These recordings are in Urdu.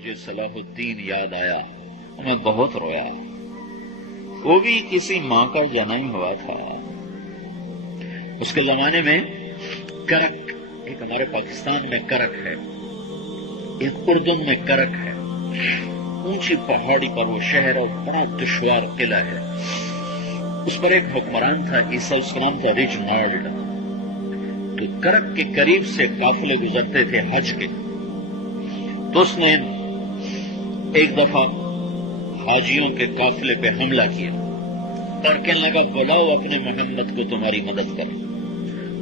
مجھے صلاح الدین یاد آیا اور میں بہت رویا. وہ بھی کسی ماں کا جنم ہوا تھا. اس کے زمانے میں کرک، ایک ہمارے پاکستان میں کرک ہے، ایک اردن میں کرک ہے. اونچی پہاڑی پر وہ شہر اور بڑا دشوار قلعہ ہے. اس پر ایک حکمران تھا عیسیٰ، اس کا نام تھا ریجنالڈ. تو کرک کے قریب سے قافلے گزرتے تھے حج کے. تو اس نے ایک دفعہ حاجیوں کے قافلے پہ حملہ کیا اور کہنے لگا بلاؤ اپنے محمد کو تمہاری مدد کرے،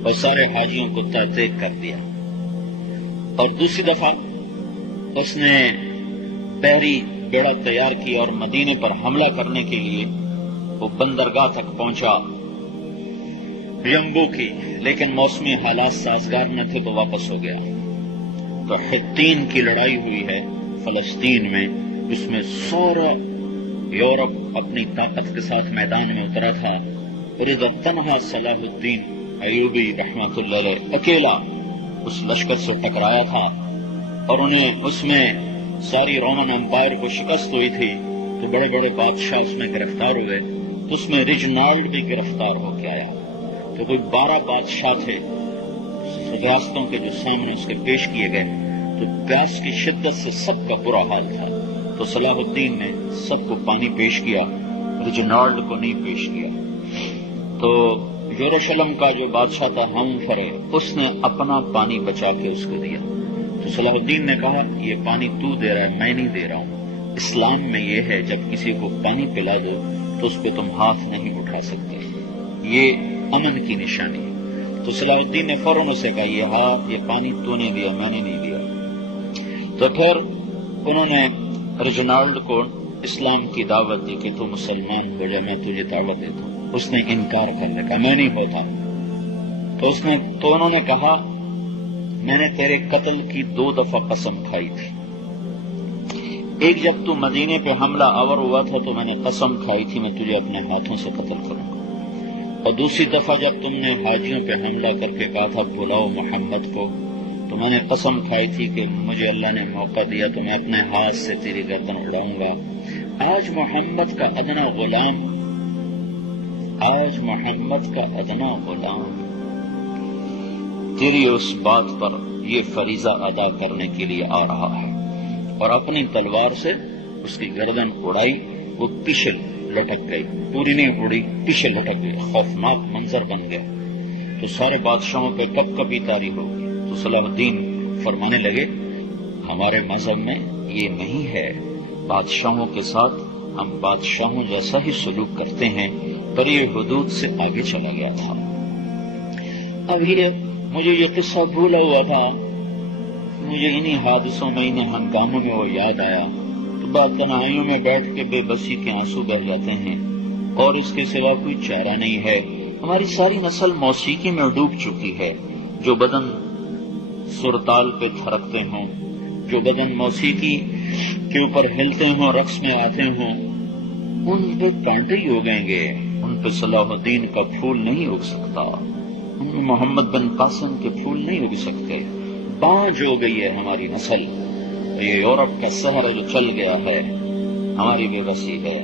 اور سارے حاجیوں کو تعطیق کر دیا. اور دوسری دفعہ اس نے بحری بیڑا تیار کیا اور مدینے پر حملہ کرنے کے لیے وہ بندرگاہ تک پہنچا ینبو کی، لیکن موسمی حالات سازگار نہ تھے تو واپس ہو گیا. تو حطین کی لڑائی ہوئی ہے فلسطین میں، جس میں سارا یورپ اپنی طاقت کے ساتھ میدان میں اترا تھا. اور ادھر تنہا صلاح الدین ایوبی رحمۃ اللہ علیہ اکیلا اس لشکر سے ٹکرایا تھا، اور انہیں اس میں ساری رومن امپائر کو شکست ہوئی تھی. تو بڑے بڑے بادشاہ اس میں گرفتار ہوئے. تو اس میں ریجنالڈ بھی گرفتار ہو کے آیا. تو کوئی 12 بادشاہ تھے ریاستوں کے جو سامنے اس کے پیش کیے گئے. تو پیاس کی شدت سے سب کا برا حال تھا. تو صلاح الدین نے سب کو پانی پیش کیا، ریجنالڈ کو نہیں پیش کیا. تو یروشلم کا جو بادشاہ تھا ہمفرے، اس نے اپنا پانی بچا کے اس کو دیا. تو صلاح الدین نے کہا یہ پانی تو دے رہا ہے، میں نہیں دے رہا ہوں. اسلام میں یہ ہے جب کسی کو پانی پلا دو تو اس پہ تم ہاتھ نہیں اٹھا سکتے، یہ امن کی نشانی ہے. تو صلاح الدین نے فوراً اسے کہا یہ پانی تو نے دیا، میں نے نہیں دیا. تو پھر انہوں نے ریجنالڈ کو اسلام کی دعوت دی کہ تو مسلمان ہو جا، میں تجھے دعوت دیتا ہوں. اس نے انکار کرنے کا، میں نہیں ہوتا. تو انہوں نے کہا میں نے تیرے قتل کی 2 دفعہ قسم کھائی تھی. ایک جب تو مدینے پہ حملہ آور ہوا تھا تو میں نے قسم کھائی تھی میں تجھے اپنے ہاتھوں سے قتل کروں گا. اور دوسری دفعہ جب تم نے حاجیوں پہ حملہ کر کے کہا تھا بلاؤ محمد کو، تو میں نے قسم کھائی تھی کہ مجھے اللہ نے موقع دیا تو میں اپنے ہاتھ سے تیری گردن اڑاؤں گا. آج محمد کا ادنا غلام تیری اس بات پر یہ فریضہ ادا کرنے کے لیے آ رہا ہے. اور اپنی تلوار سے اس کی گردن اڑائی، وہ پیچھے لٹک گئی، پوری نہیں اڑی، پیچھے لٹک گئی. خوفناک منظر بن گیا. تو سارے بادشاہوں پہ کب کبھی تاری ہو گئی. تو صلاح الدین فرمانے لگے ہمارے مذہب میں یہ نہیں ہے، بادشاہوں کے ساتھ ہم بادشاہوں جیسا ہی سلوک کرتے ہیں، پر یہ حدود سے آگے چلا گیا تھا. اب مجھے یہ قصہ بھولا ہوا تھا، مجھے انہی حادثوں میں، انہی ہنگاموں میں وہ یاد آیا. تو بعد تنہائیوں میں بیٹھ کے بے بسی کے آنسو بہ جاتے ہیں، اور اس کے سوا کوئی چارہ نہیں ہے. ہماری ساری نسل موسیقی میں ڈوب چکی ہے. جو بدن سرتال پہ تھرکتے ہوں، جو بدن موسیقی کے اوپر ہلتے ہوں، رقص میں آتے ہوں، ان پہ کانٹے ہی اگیں گے. ان پہ صلاح الدین کا پھول نہیں اگ سکتا، ان میں محمد بن قاسم کے پھول نہیں اگ سکتے. بانجھ ہو گئی ہے ہماری نسل. یہ یورپ کا سحر جو چل گیا ہے، ہماری بے بسی ہے.